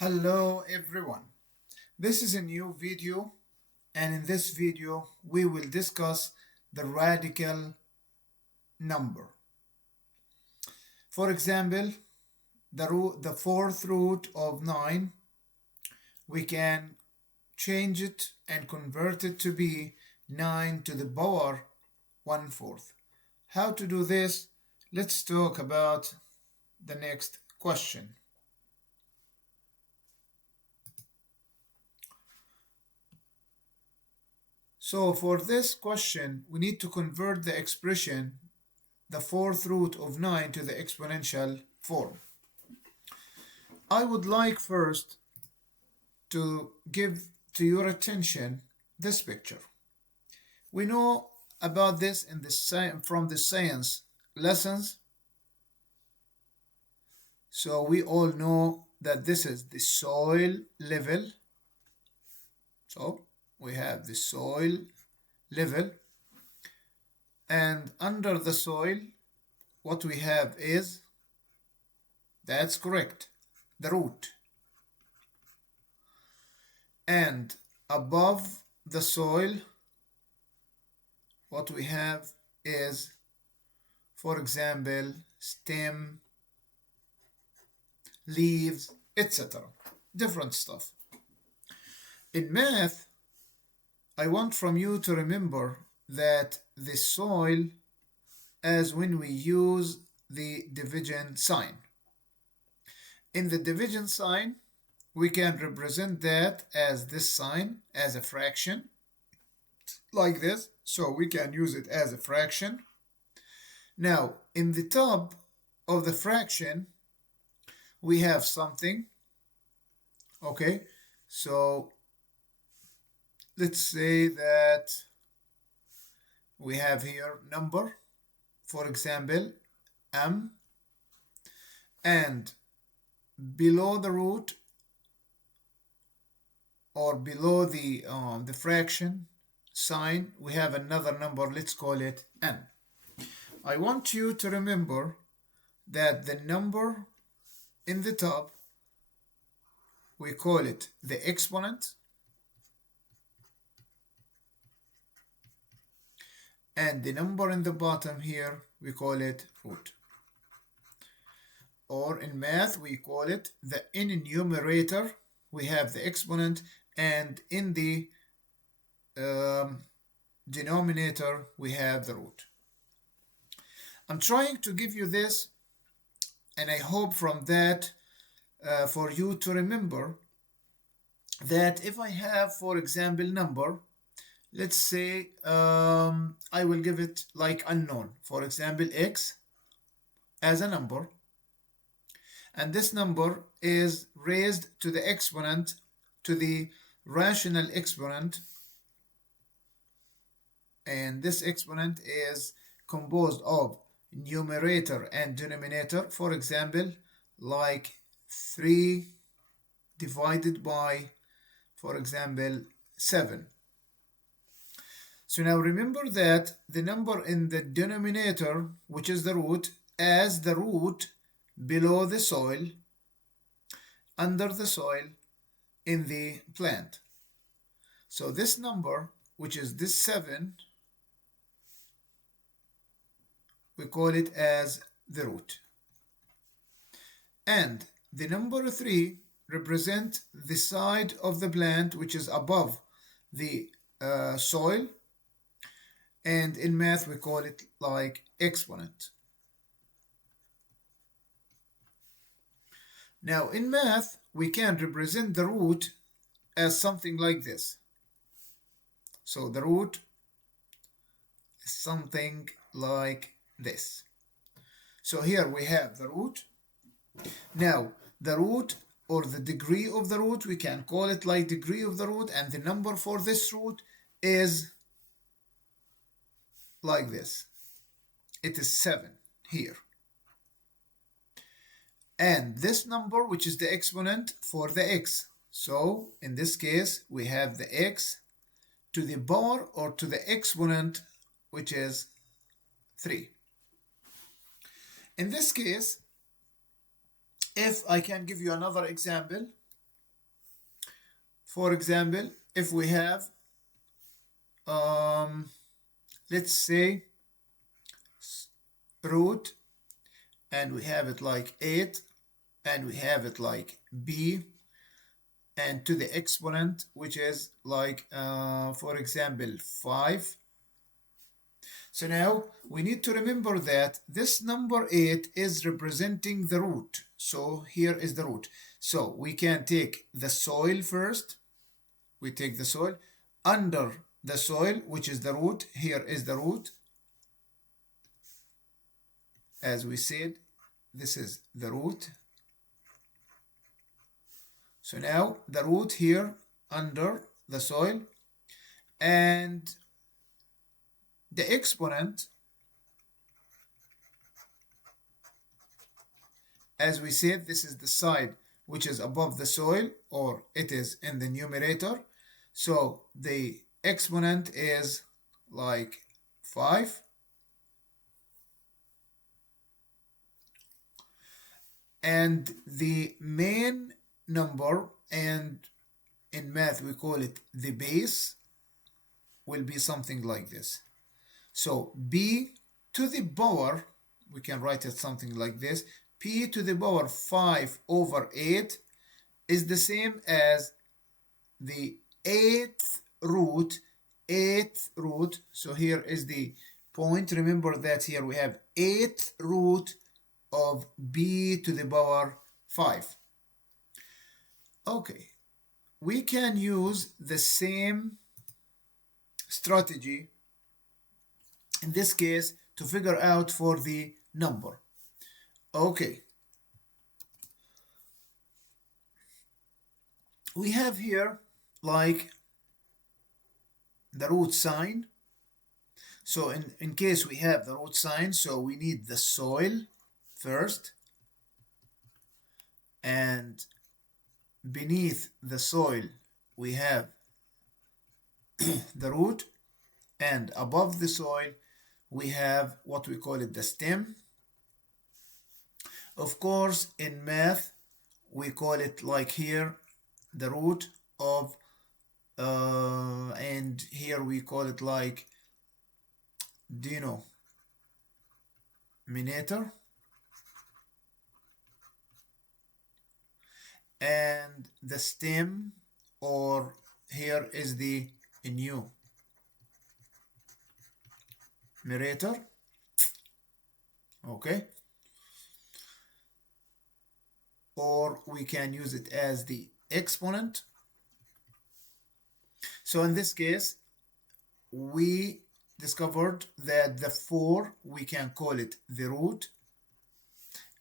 Hello everyone. This is a new video, and in this video we will discuss the radical number. For example, the fourth root of 9, we can change it and convert it to be 9 to the power 1/4. How to do this? Let's talk about the next question. So for this question, we need to convert the expression, the fourth root of 9, to the exponential form. I would like first to give to your attention this picture. We know about this in from the science lessons. So we all know that this is the soil level. So we have the soil level, and under the soil what we have is, that's correct, the root, and above the soil what we have is, for example, stem, leaves, etc. Different stuff. In math, I want from you to remember that the soil as when we use the division sign. In the division sign, we can represent that as this sign, as a fraction, like this. So we can use it as a fraction. Now, in the top of the fraction, we have something. Okay, so let's say that we have here number, for example, m, and below the root or below the fraction sign we have another number, let's call it n. I want you to remember that the number in the top, we call it the exponent, and the number in the bottom here, we call it root. Or in math, we call it the in numerator, we have the exponent, and in the denominator, we have the root. I'm trying to give you this, and I hope from that for you to remember that if I have, for example, number, let's say I will give it like unknown, for example, x as a number, and this number is raised to the exponent, to the rational exponent, and this exponent is composed of numerator and denominator, for example, like 3 divided by, for example, 7. So now remember that the number in the denominator, which is the root, as the root below the soil, under the soil, in the plant. So this number, which is this 7, we call it as the root. And the number 3 represent the side of the plant which is above the soil, and in math we call it like exponent. Now in math we can represent the root as something like this. So the root is something like this. So here we have the root. Now the root, or the degree of the root, we can call it like degree of the root, and the number for this root is like this. It is 7 here. And this number, which is the exponent for the x. So in this case, we have the x to the power, or to the exponent, which is 3. In this case, if I can give you another example, For example, if we have, let's say, root, and we have it like 8, and we have it like b, and to the exponent, which is like, for example, 5. So now we need to remember that this number 8 is representing the root. So here is the root. So we can take the soil first. We take the soil. Under the soil, which is the root, here is the root. As we said, this is the root. So now the root here under the soil, and the exponent, as we said, this is the side which is above the soil, or it is in the numerator. So the exponent is like 5. And the main number, and in math we call it the base, will be something like this. So b to the power, we can write it something like this, p to the power 5 over 8 is the same as the 8th root. So here is the point. Remember that here we have 8th root of b to the power 5. Okay, we can use the same strategy in this case to figure out for the number. Okay, we have here like the root sign. So in case we have the root sign, so we need the soil first, and beneath the soil we have the root, and above the soil we have what we call it the stem. Of course, in math we call it like here the root of and here we call it like denominator, and the stem, or here is the numerator. Okay, or we can use it as the exponent. So in this case we discovered that the 4, we can call it the root,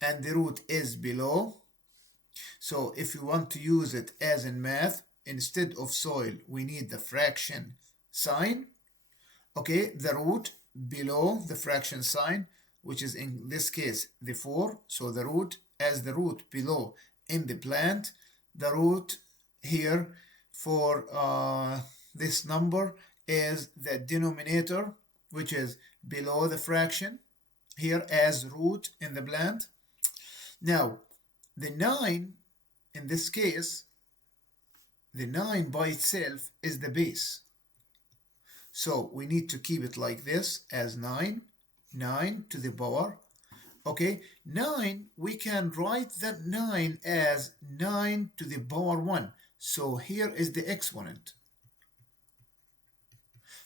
and the root is below. So if you want to use it as in math, instead of soil we need the fraction sign. Okay, the root below the fraction sign, which is in this case the 4. So the root, as the root below in the plant, the root here for this number is the denominator, which is below the fraction here as root in the plant. Now the 9, in this case the 9 by itself is the base, so we need to keep it like this as 9 to the power. Okay, 9, we can write that 9 as 9 to the power 1. So here is the exponent.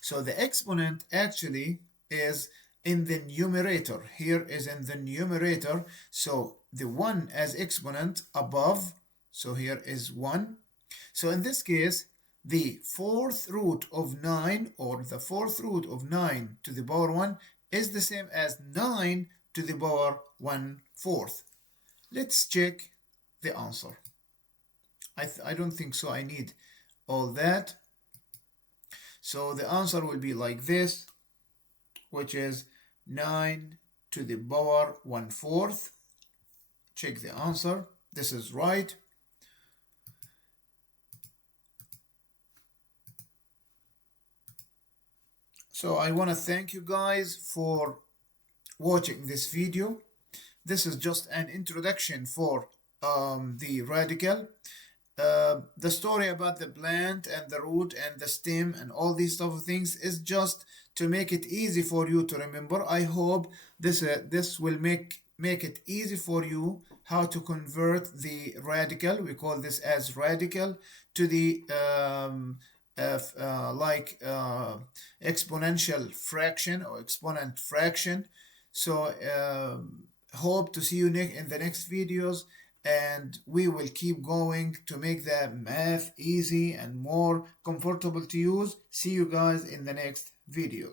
So the exponent actually is in the numerator. Here is in the numerator. So the 1 as exponent above. So here is 1. So in this case, the 4th root of 9, or the 4th root of 9 to the power 1 is the same as 9 to the power 1/4. Let's check the answer. I don't think so I need all that. So the answer will be like this, which is 9 to the power 1/4. Check the answer. This is right. So I want to thank you guys for watching this video. This is just an introduction for the radical. the story about the plant and the root and the stem and all these stuff of things is just to make it easy for you to remember. I hope this will make it easy for you how to convert the radical, we call this as radical, to the like exponential fraction or exponent fraction. So hope to see you in the next videos, and we will keep going to make the math easy and more comfortable to use. See you guys in the next videos.